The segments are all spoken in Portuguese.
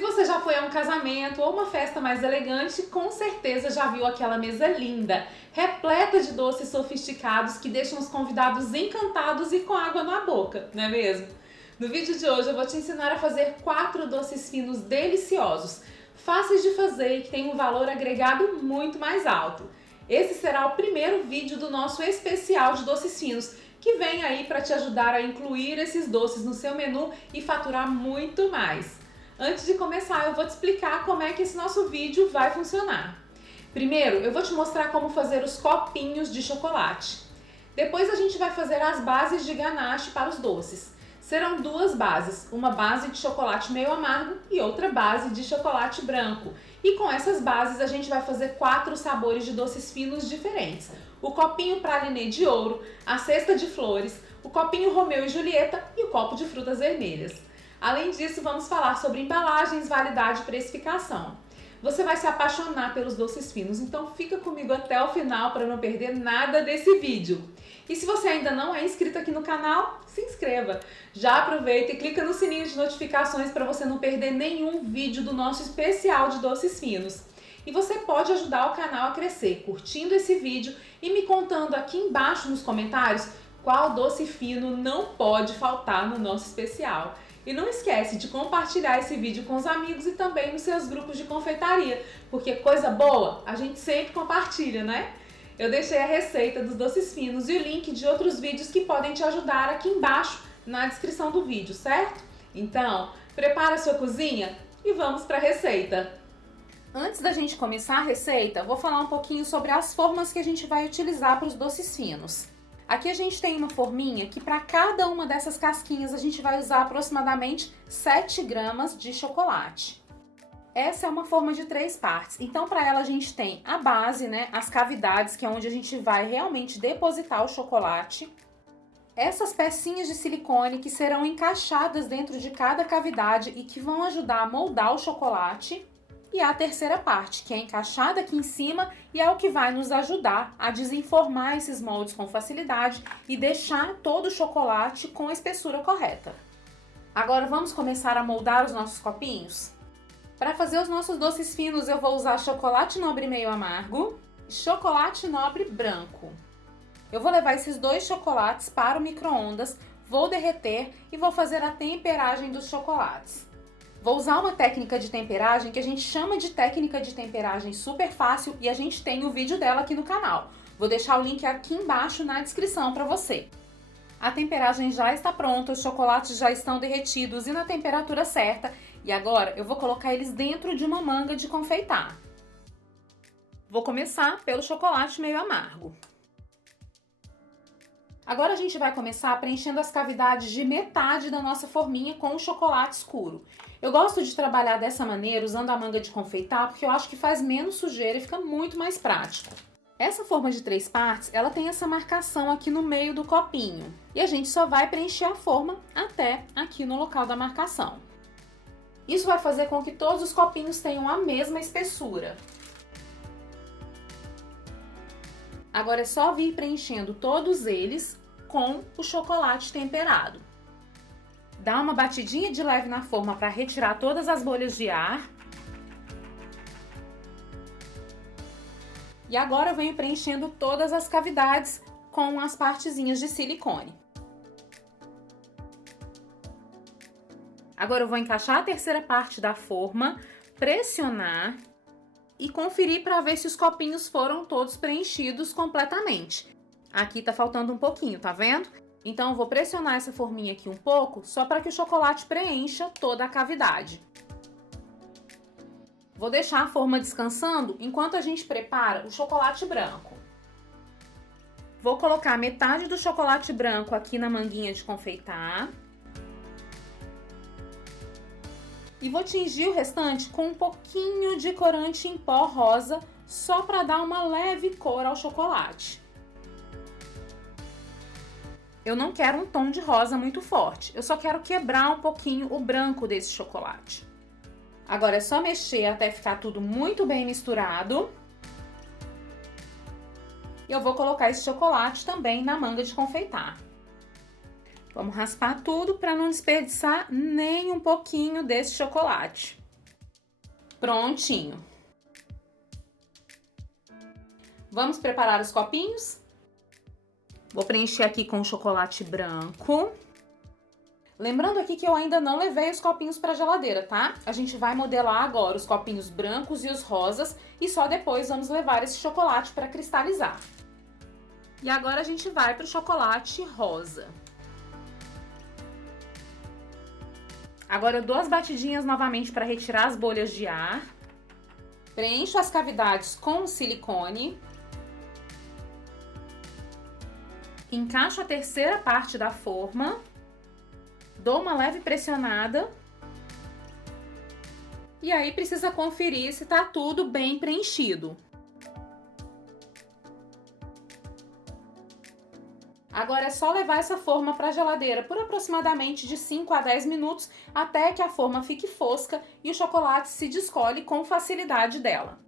você já foi a um casamento ou uma festa mais elegante, com certeza já viu aquela mesa linda, repleta de doces sofisticados que deixam os convidados encantados e com água na boca, não é mesmo? No vídeo de hoje eu vou te ensinar a fazer 4 doces finos deliciosos, fáceis de fazer e que têm um valor agregado muito mais alto. Esse será o primeiro vídeo do nosso especial de doces finos, que vem aí para te ajudar a incluir esses doces no seu menu e faturar muito mais. Antes de começar, eu vou te explicar como é que esse nosso vídeo vai funcionar. Primeiro, eu vou te mostrar como fazer os copinhos de chocolate. Depois a gente vai fazer as bases de ganache para os doces. Serão 2 bases, uma base de chocolate meio amargo e outra base de chocolate branco. E com essas bases a gente vai fazer 4 sabores de doces finos diferentes. O copinho pralinê de ouro, a cesta de flores, o copinho Romeu e Julieta e o copo de frutas vermelhas. Além disso, vamos falar sobre embalagens, validade e precificação. Você vai se apaixonar pelos doces finos, então fica comigo até o final para não perder nada desse vídeo. E se você ainda não é inscrito aqui no canal, se inscreva. Já aproveita e clica no sininho de notificações para você não perder nenhum vídeo do nosso especial de doces finos. E você pode ajudar o canal a crescer curtindo esse vídeo e me contando aqui embaixo nos comentários qual doce fino não pode faltar no nosso especial. E não esquece de compartilhar esse vídeo com os amigos e também nos seus grupos de confeitaria, porque coisa boa a gente sempre compartilha, né? Eu deixei a receita dos doces finos e o link de outros vídeos que podem te ajudar aqui embaixo na descrição do vídeo, certo? Então, prepara a sua cozinha e vamos para a receita. Antes da gente começar a receita, vou falar um pouquinho sobre as formas que a gente vai utilizar para os doces finos. Aqui a gente tem uma forminha que para cada uma dessas casquinhas a gente vai usar aproximadamente 7 gramas de chocolate. Essa é uma forma de 3 partes, então para ela a gente tem a base, né, as cavidades, que é onde a gente vai realmente depositar o chocolate. Essas pecinhas de silicone que serão encaixadas dentro de cada cavidade e que vão ajudar a moldar o chocolate. E a terceira parte, que é encaixada aqui em cima e é o que vai nos ajudar a desenformar esses moldes com facilidade e deixar todo o chocolate com a espessura correta. Agora vamos começar a moldar os nossos copinhos? Para fazer os nossos doces finos eu vou usar chocolate nobre meio amargo e chocolate nobre branco. Eu vou levar esses 2 chocolates para o micro-ondas, vou derreter e vou fazer a temperagem dos chocolates. Vou usar uma técnica de temperagem que a gente chama de técnica de temperagem super fácil e a gente tem o vídeo dela aqui no canal. Vou deixar o link aqui embaixo na descrição para você. A temperagem já está pronta, os chocolates já estão derretidos e na temperatura certa. E agora eu vou colocar eles dentro de uma manga de confeitar. Vou começar pelo chocolate meio amargo. Agora a gente vai começar preenchendo as cavidades de metade da nossa forminha com o chocolate escuro. Eu gosto de trabalhar dessa maneira, usando a manga de confeitar, porque eu acho que faz menos sujeira e fica muito mais prático. Essa forma de 3 partes, ela tem essa marcação aqui no meio do copinho. E a gente só vai preencher a forma até aqui no local da marcação. Isso vai fazer com que todos os copinhos tenham a mesma espessura. Agora é só vir preenchendo todos eles com o chocolate temperado. Dá uma batidinha de leve na forma para retirar todas as bolhas de ar. E agora eu venho preenchendo todas as cavidades com as partezinhas de silicone. Agora eu vou encaixar a terceira parte da forma, pressionar e conferir para ver se os copinhos foram todos preenchidos completamente. Aqui tá faltando um pouquinho, tá vendo? Então eu vou pressionar essa forminha aqui um pouco, só para que o chocolate preencha toda a cavidade. Vou deixar a forma descansando enquanto a gente prepara o chocolate branco. Vou colocar metade do chocolate branco aqui na manguinha de confeitar. E vou tingir o restante com um pouquinho de corante em pó rosa, só para dar uma leve cor ao chocolate. Eu não quero um tom de rosa muito forte, eu só quero quebrar um pouquinho o branco desse chocolate. Agora é só mexer até ficar tudo muito bem misturado. E eu vou colocar esse chocolate também na manga de confeitar. Vamos raspar tudo para não desperdiçar nem um pouquinho desse chocolate. Prontinho. Vamos preparar os copinhos? Vou preencher aqui com chocolate branco. Lembrando aqui que eu ainda não levei os copinhos para a geladeira, tá? A gente vai modelar agora os copinhos brancos e os rosas e só depois vamos levar esse chocolate para cristalizar. E agora a gente vai para o chocolate rosa. Agora eu dou as batidinhas novamente para retirar as bolhas de ar. Preencho as cavidades com silicone. Encaixo a terceira parte da forma. Dou uma leve pressionada. E aí precisa conferir se tá tudo bem preenchido. Agora é só levar essa forma para a geladeira por aproximadamente de 5 a 10 minutos até que a forma fique fosca e o chocolate se descole com facilidade dela.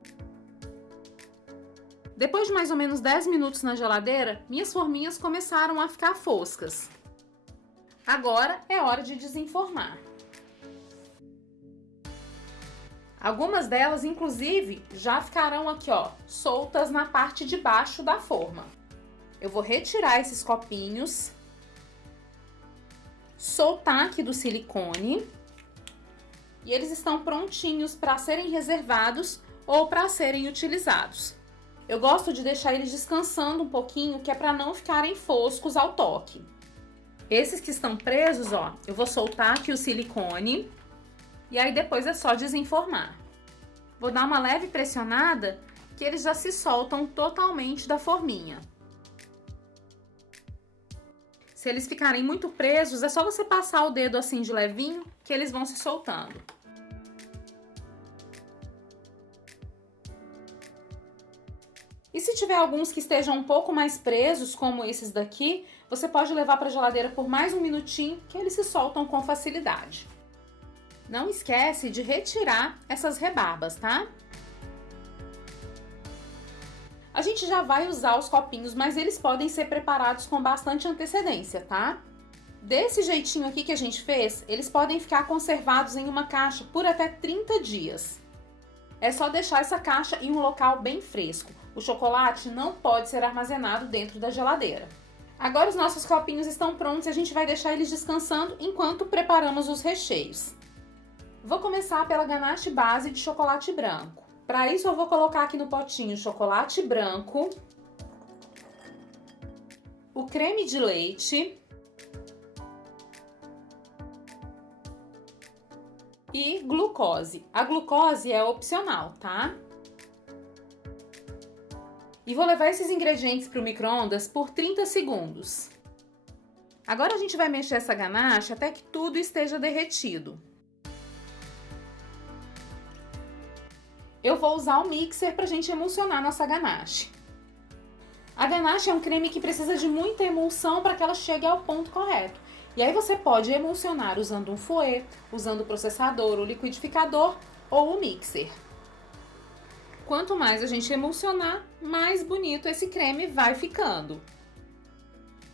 Depois de mais ou menos 10 minutos na geladeira, minhas forminhas começaram a ficar foscas. Agora é hora de desenformar. Algumas delas, inclusive, já ficarão aqui, ó, soltas na parte de baixo da forma. Eu vou retirar esses copinhos, soltar aqui do silicone e eles estão prontinhos para serem reservados ou para serem utilizados. Eu gosto de deixar eles descansando um pouquinho, que é para não ficarem foscos ao toque. Esses que estão presos, ó, eu vou soltar aqui o silicone e aí depois é só desenformar. Vou dar uma leve pressionada que eles já se soltam totalmente da forminha. Se eles ficarem muito presos, é só você passar o dedo assim de levinho que eles vão se soltando. E se tiver alguns que estejam um pouco mais presos, como esses daqui, você pode levar para a geladeira por mais um minutinho que eles se soltam com facilidade. Não esquece de retirar essas rebarbas, tá? A gente já vai usar os copinhos, mas eles podem ser preparados com bastante antecedência, tá? Desse jeitinho aqui que a gente fez, eles podem ficar conservados em uma caixa por até 30 dias. É só deixar essa caixa em um local bem fresco. O chocolate não pode ser armazenado dentro da geladeira. Agora os nossos copinhos estão prontos e a gente vai deixar eles descansando enquanto preparamos os recheios. Vou começar pela ganache base de chocolate branco. Para isso eu vou colocar aqui no potinho chocolate branco, o creme de leite e glucose. A glucose é opcional, tá? E vou levar esses ingredientes para o micro-ondas por 30 segundos. Agora a gente vai mexer essa ganache até que tudo esteja derretido. Eu vou usar o mixer para a gente emulsionar nossa ganache. A ganache é um creme que precisa de muita emulsão para que ela chegue ao ponto correto. E aí você pode emulsionar usando um fouet, usando o processador, o liquidificador ou o mixer. Quanto mais a gente emulsionar, mais bonito esse creme vai ficando.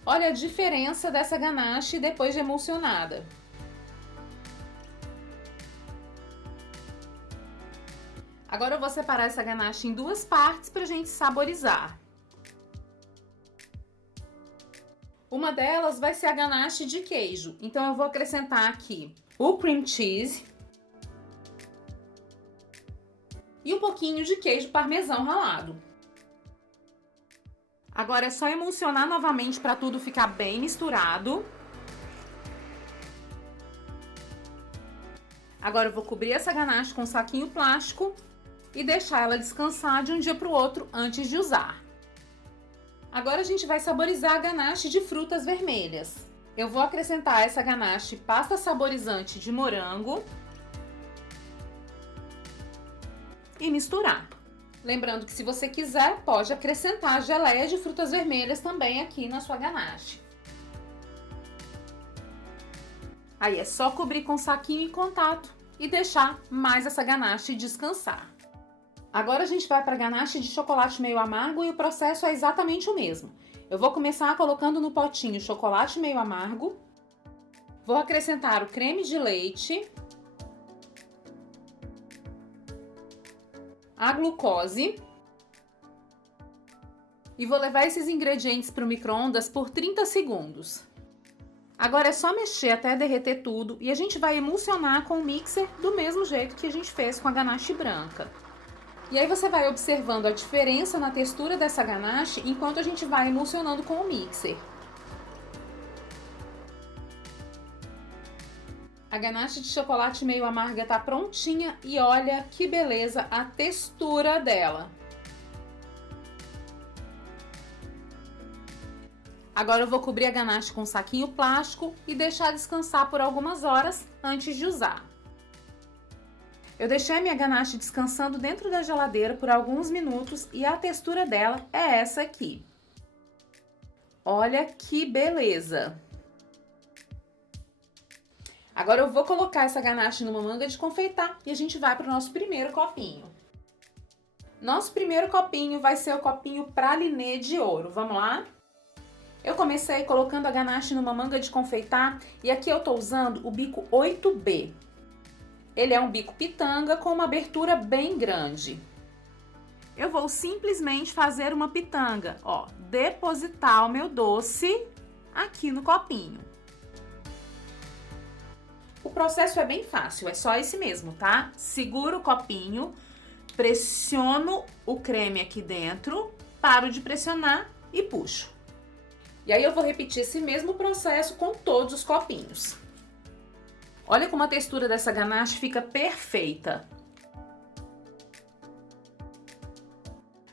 Olha a diferença dessa ganache depois de emulsionada. Agora eu vou separar essa ganache em duas partes para a gente saborizar. Uma delas vai ser a ganache de queijo, então eu vou acrescentar aqui o cream cheese e um pouquinho de queijo parmesão ralado. Agora é só emulsionar novamente para tudo ficar bem misturado. Agora eu vou cobrir essa ganache com um saquinho plástico e deixar ela descansar de um dia para o outro antes de usar. Agora a gente vai saborizar a ganache de frutas vermelhas. Eu vou acrescentar essa ganache pasta saborizante de morango e misturar. Lembrando que se você quiser, pode acrescentar geleia de frutas vermelhas também aqui na sua ganache. Aí é só cobrir com saquinho em contato e deixar mais essa ganache descansar. Agora a gente vai para a ganache de chocolate meio amargo e o processo é exatamente o mesmo. Eu vou começar colocando no potinho chocolate meio amargo, vou acrescentar o creme de leite, a glucose. E vou levar esses ingredientes para o micro-ondas por 30 segundos. Agora é só mexer até derreter tudo e a gente vai emulsionar com o mixer do mesmo jeito que a gente fez com a ganache branca. E aí você vai observando a diferença na textura dessa ganache enquanto a gente vai emulsionando com o mixer. A ganache de chocolate meio amarga tá prontinha e olha que beleza a textura dela. Agora eu vou cobrir a ganache com um saquinho plástico e deixar descansar por algumas horas antes de usar. Eu deixei a minha ganache descansando dentro da geladeira por alguns minutos e a textura dela é essa aqui. Olha que beleza! Agora eu vou colocar essa ganache numa manga de confeitar e a gente vai para o nosso primeiro copinho. Nosso primeiro copinho vai ser o copinho pralinê de ouro. Vamos lá? Eu comecei colocando a ganache numa manga de confeitar e aqui eu tô usando o bico 8B. Ele é um bico pitanga com uma abertura bem grande. Eu vou simplesmente fazer uma pitanga, ó, depositar o meu doce aqui no copinho. O processo é bem fácil, é só esse mesmo, tá? Seguro o copinho, pressiono o creme aqui dentro, paro de pressionar e puxo. E aí eu vou repetir esse mesmo processo com todos os copinhos. Olha como a textura dessa ganache fica perfeita.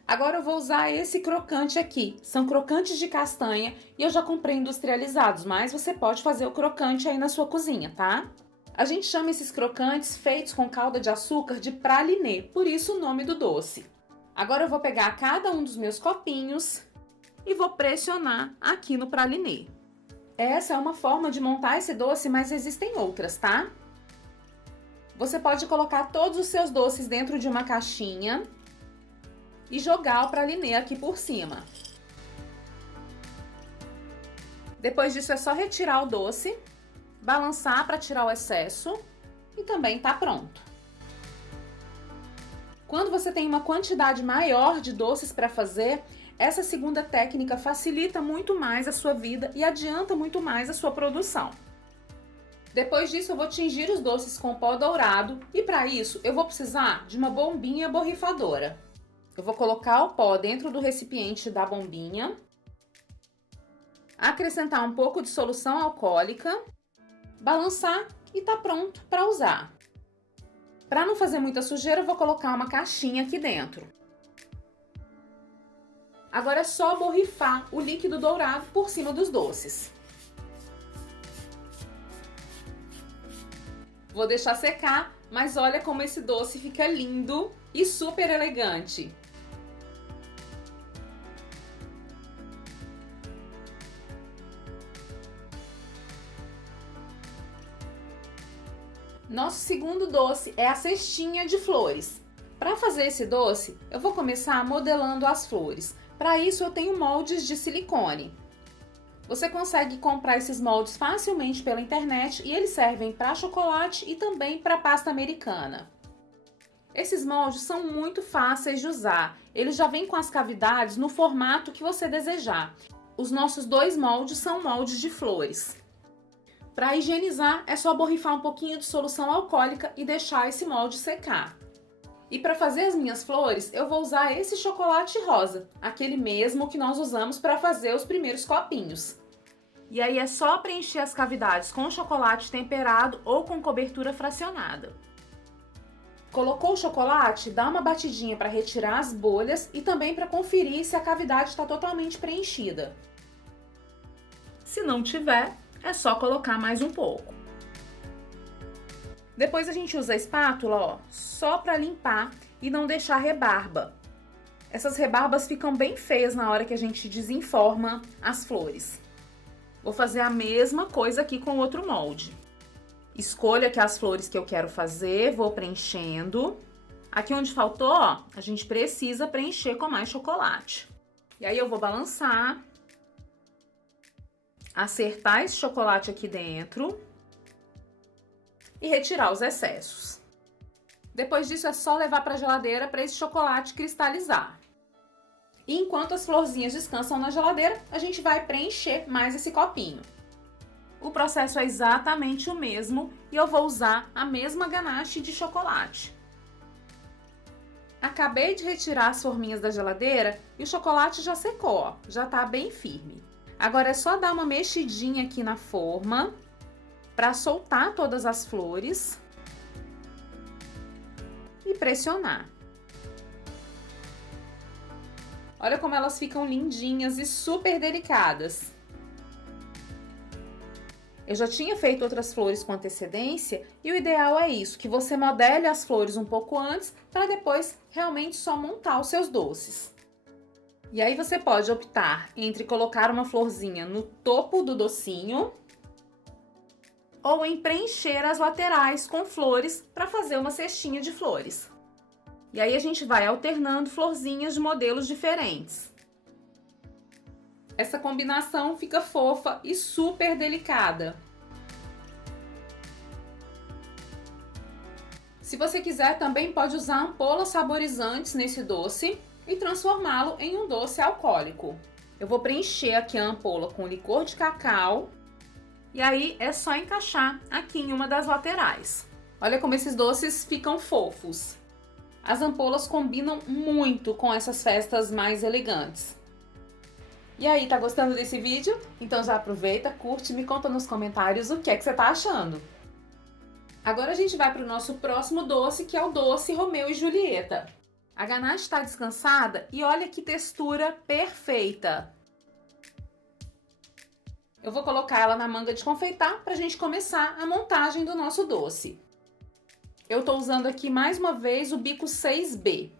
Agora eu vou usar esse crocante aqui. São crocantes de castanha e eu já comprei industrializados, mas você pode fazer o crocante aí na sua cozinha, tá? A gente chama esses crocantes feitos com calda de açúcar de pralinê, por isso o nome do doce. Agora eu vou pegar cada um dos meus copinhos e vou pressionar aqui no pralinê. Essa é uma forma de montar esse doce, mas existem outras, tá? Você pode colocar todos os seus doces dentro de uma caixinha e jogar o pralinê aqui por cima. Depois disso é só retirar o doce, balançar para tirar o excesso e também tá pronto. Quando você tem uma quantidade maior de doces para fazer, essa segunda técnica facilita muito mais a sua vida e adianta muito mais a sua produção. Depois disso eu vou tingir os doces com pó dourado e para isso eu vou precisar de uma bombinha borrifadora. Eu vou colocar o pó dentro do recipiente da bombinha, acrescentar um pouco de solução alcoólica, balançar e tá pronto para usar. Para não fazer muita sujeira eu vou colocar uma caixinha aqui dentro. Agora é só borrifar o líquido dourado por cima dos doces. Vou deixar secar, mas olha como esse doce fica lindo e super elegante. Nosso segundo doce é a cestinha de flores. Para fazer esse doce, eu vou começar modelando as flores. Para isso eu tenho moldes de silicone. Você consegue comprar esses moldes facilmente pela internet e eles servem para chocolate e também para pasta americana. Esses moldes são muito fáceis de usar. Eles já vêm com as cavidades no formato que você desejar. Os nossos dois moldes são moldes de flores. Para higienizar, é só borrifar um pouquinho de solução alcoólica e deixar esse molde secar. E para fazer as minhas flores, eu vou usar esse chocolate rosa, aquele mesmo que nós usamos para fazer os primeiros copinhos. E aí é só preencher as cavidades com chocolate temperado ou com cobertura fracionada. Colocou o chocolate, dá uma batidinha para retirar as bolhas e também para conferir se a cavidade está totalmente preenchida. Se não tiver, é só colocar mais um pouco. Depois a gente usa a espátula, ó, só para limpar e não deixar rebarba. Essas rebarbas ficam bem feias na hora que a gente desenforma as flores. Vou fazer a mesma coisa aqui com o outro molde. Escolho aqui as flores que eu quero fazer, vou preenchendo. Aqui onde faltou, ó, a gente precisa preencher com mais chocolate. E aí eu vou balançar, acertar esse chocolate aqui dentro e retirar os excessos. Depois disso é só levar para a geladeira para esse chocolate cristalizar. E enquanto as florzinhas descansam na geladeira, a gente vai preencher mais esse copinho. O processo é exatamente o mesmo e eu vou usar a mesma ganache de chocolate. Acabei de retirar as forminhas da geladeira e o chocolate já secou, ó, já tá bem firme. Agora é só dar uma mexidinha aqui na forma para soltar todas as flores e pressionar. Olha como elas ficam lindinhas e super delicadas. Eu já tinha feito outras flores com antecedência e o ideal é isso, que você modele as flores um pouco antes para depois realmente só montar os seus doces. E aí você pode optar entre colocar uma florzinha no topo do docinho ou em preencher as laterais com flores para fazer uma cestinha de flores. E aí a gente vai alternando florzinhas de modelos diferentes. Essa combinação fica fofa e super delicada. Se você quiser, também pode usar ampolas saborizantes nesse doce e transformá-lo em um doce alcoólico. Eu vou preencher aqui a ampola com licor de cacau e aí é só encaixar aqui em uma das laterais. Olha como esses doces ficam fofos. As ampolas combinam muito com essas festas mais elegantes. E aí, tá gostando desse vídeo? Então já aproveita, curte e me conta nos comentários o que é que você tá achando. Agora a gente vai para o nosso próximo doce, que é o doce Romeu e Julieta. A ganache está descansada e olha que textura perfeita. Eu vou colocar ela na manga de confeitar para a gente começar a montagem do nosso doce. Eu estou usando aqui mais uma vez o bico 6B.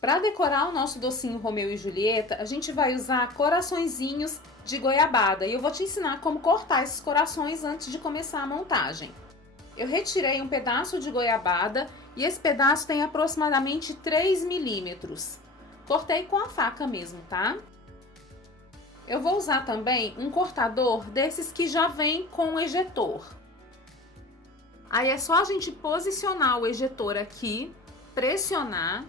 Para decorar o nosso docinho Romeu e Julieta, a gente vai usar coraçõezinhos de goiabada e eu vou te ensinar como cortar esses corações antes de começar a montagem. Eu retirei um pedaço de goiabada e esse pedaço tem aproximadamente 3 milímetros. Cortei com a faca mesmo, tá? Eu vou usar também um cortador desses que já vem com ejetor. Aí é só a gente posicionar o ejetor aqui, pressionar,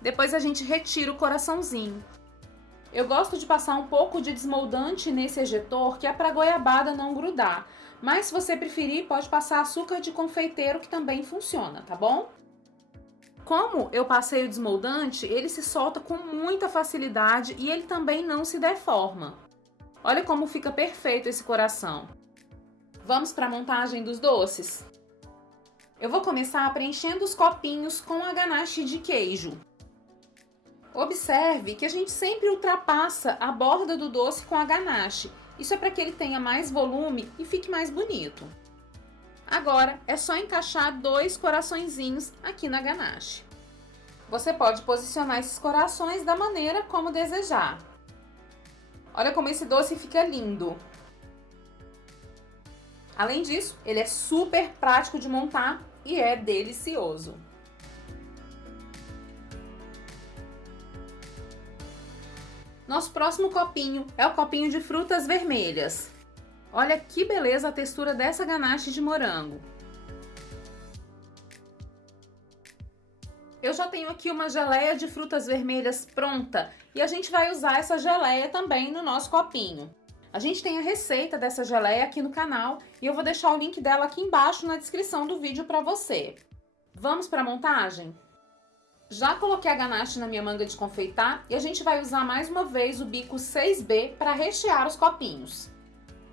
depois a gente retira o coraçãozinho. Eu gosto de passar um pouco de desmoldante nesse ejetor, que é para a goiabada não grudar. Mas se você preferir, pode passar açúcar de confeiteiro, que também funciona, tá bom? Como eu passei o desmoldante, ele se solta com muita facilidade e ele também não se deforma. Olha como fica perfeito esse coração. Vamos para a montagem dos doces? Eu vou começar preenchendo os copinhos com a ganache de queijo. Observe que a gente sempre ultrapassa a borda do doce com a ganache. Isso é para que ele tenha mais volume e fique mais bonito. Agora é só encaixar 2 coraçõezinhos aqui na ganache. Você pode posicionar esses corações da maneira como desejar. Olha como esse doce fica lindo. Além disso, ele é super prático de montar e é delicioso. Nosso próximo copinho é o copinho de frutas vermelhas. Olha que beleza a textura dessa ganache de morango. Eu já tenho aqui uma geleia de frutas vermelhas pronta e a gente vai usar essa geleia também no nosso copinho. A gente tem a receita dessa geleia aqui no canal e eu vou deixar o link dela aqui embaixo na descrição do vídeo para você. Vamos para a montagem? Já coloquei a ganache na minha manga de confeitar e a gente vai usar mais uma vez o bico 6B para rechear os copinhos.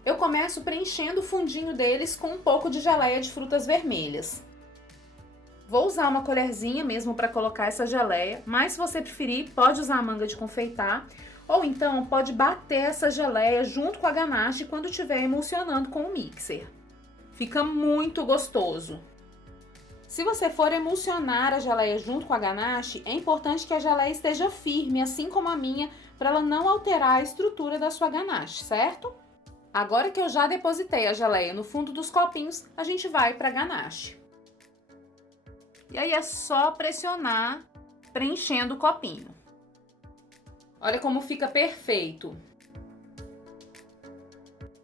Eu começo preenchendo o fundinho deles com um pouco de geleia de frutas vermelhas. Vou usar uma colherzinha mesmo para colocar essa geleia, mas se você preferir, pode usar a manga de confeitar, ou então pode bater essa geleia junto com a ganache quando estiver emulsionando com o mixer. Fica muito gostoso. Se você for emulsionar a geleia junto com a ganache, é importante que a geleia esteja firme, assim como a minha, para ela não alterar a estrutura da sua ganache, certo? Agora que eu já depositei a geleia no fundo dos copinhos, a gente vai para a ganache. E aí é só pressionar, preenchendo o copinho. Olha como fica perfeito.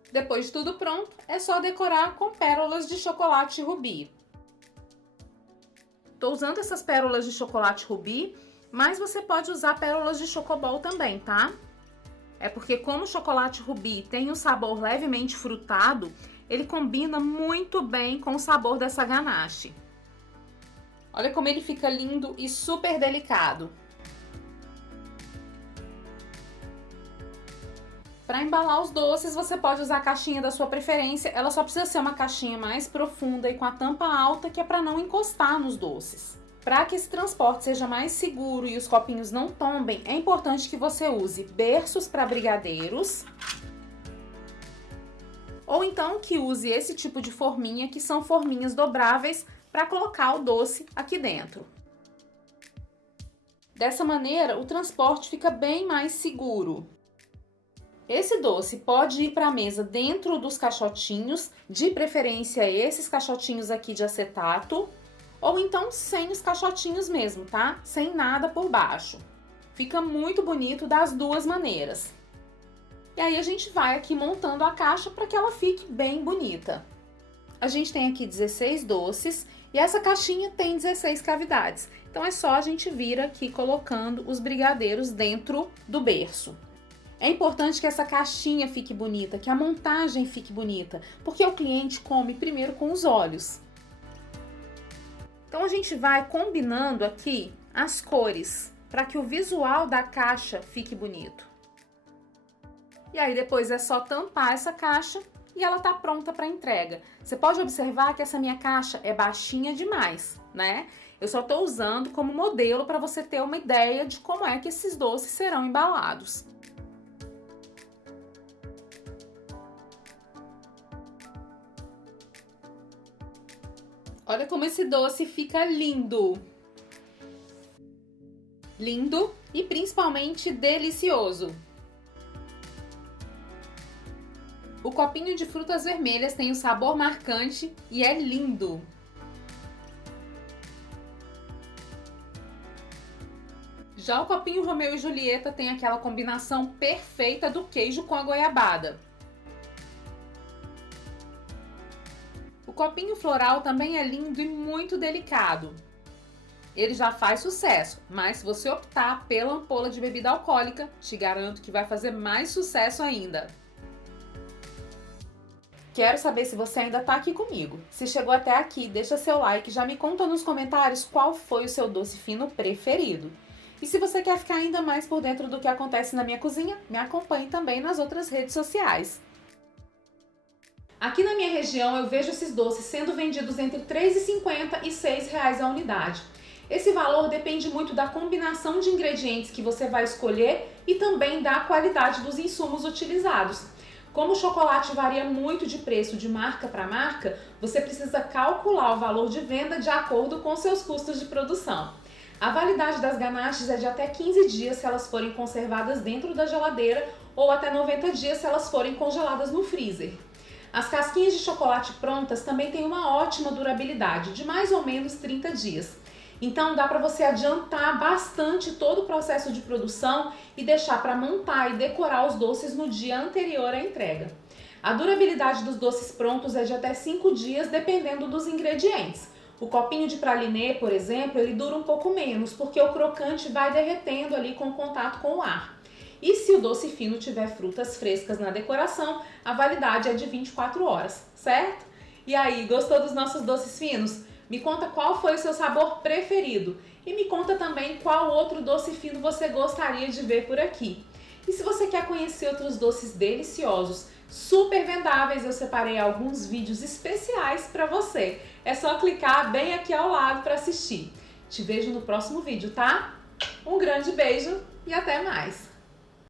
Depois de tudo pronto, é só decorar com pérolas de chocolate rubi. Tô usando essas pérolas de chocolate rubi, mas você pode usar pérolas de chocobol também, tá? É porque como o chocolate rubi tem um sabor levemente frutado, ele combina muito bem com o sabor dessa ganache. Olha como ele fica lindo e super delicado. Para embalar os doces, você pode usar a caixinha da sua preferência. Ela só precisa ser uma caixinha mais profunda e com a tampa alta, que é para não encostar nos doces. Para que esse transporte seja mais seguro e os copinhos não tombem, é importante que você use berços para brigadeiros. Ou então que use esse tipo de forminha, que são forminhas dobráveis, para colocar o doce aqui dentro. Dessa maneira, o transporte fica bem mais seguro. Esse doce pode ir para a mesa dentro dos caixotinhos, de preferência esses caixotinhos aqui de acetato, ou então sem os caixotinhos mesmo, tá? Sem nada por baixo. Fica muito bonito das duas maneiras. E aí a gente vai aqui montando a caixa para que ela fique bem bonita. A gente tem aqui 16 doces e essa caixinha tem 16 cavidades. Então é só a gente vir aqui colocando os brigadeiros dentro do berço. É importante que essa caixinha fique bonita, que a montagem fique bonita, porque o cliente come primeiro com os olhos. Então a gente vai combinando aqui as cores, para que o visual da caixa fique bonito. E aí depois é só tampar essa caixa e ela tá pronta para entrega. Você pode observar que essa minha caixa é baixinha demais, né? Eu só tô usando como modelo para você ter uma ideia de como é que esses doces serão embalados. Olha como esse doce fica lindo! Lindo e principalmente delicioso! O copinho de frutas vermelhas tem um sabor marcante e é lindo! Já o copinho Romeu e Julieta tem aquela combinação perfeita do queijo com a goiabada. O copinho floral também é lindo e muito delicado. Ele já faz sucesso, mas se você optar pela ampola de bebida alcoólica, te garanto que vai fazer mais sucesso ainda. Quero saber se você ainda está aqui comigo. Se chegou até aqui, deixa seu like e já me conta nos comentários qual foi o seu doce fino preferido. E se você quer ficar ainda mais por dentro do que acontece na minha cozinha, me acompanhe também nas outras redes sociais. Aqui na minha região eu vejo esses doces sendo vendidos entre R$ 3,50 e R$ 6 a unidade. Esse valor depende muito da combinação de ingredientes que você vai escolher e também da qualidade dos insumos utilizados. Como o chocolate varia muito de preço de marca para marca, você precisa calcular o valor de venda de acordo com seus custos de produção. A validade das ganaches é de até 15 dias se elas forem conservadas dentro da geladeira ou até 90 dias se elas forem congeladas no freezer. As casquinhas de chocolate prontas também têm uma ótima durabilidade, de mais ou menos 30 dias. Então dá para você adiantar bastante todo o processo de produção e deixar para montar e decorar os doces no dia anterior à entrega. A durabilidade dos doces prontos é de até 5 dias, dependendo dos ingredientes. O copinho de pralinê, por exemplo, ele dura um pouco menos, porque o crocante vai derretendo ali com o contato com o ar. E se o doce fino tiver frutas frescas na decoração, a validade é de 24 horas, certo? E aí, gostou dos nossos doces finos? Me conta qual foi o seu sabor preferido e me conta também qual outro doce fino você gostaria de ver por aqui. E se você quer conhecer outros doces deliciosos, super vendáveis, eu separei alguns vídeos especiais para você. É só clicar bem aqui ao lado para assistir. Te vejo no próximo vídeo, tá? Um grande beijo e até mais!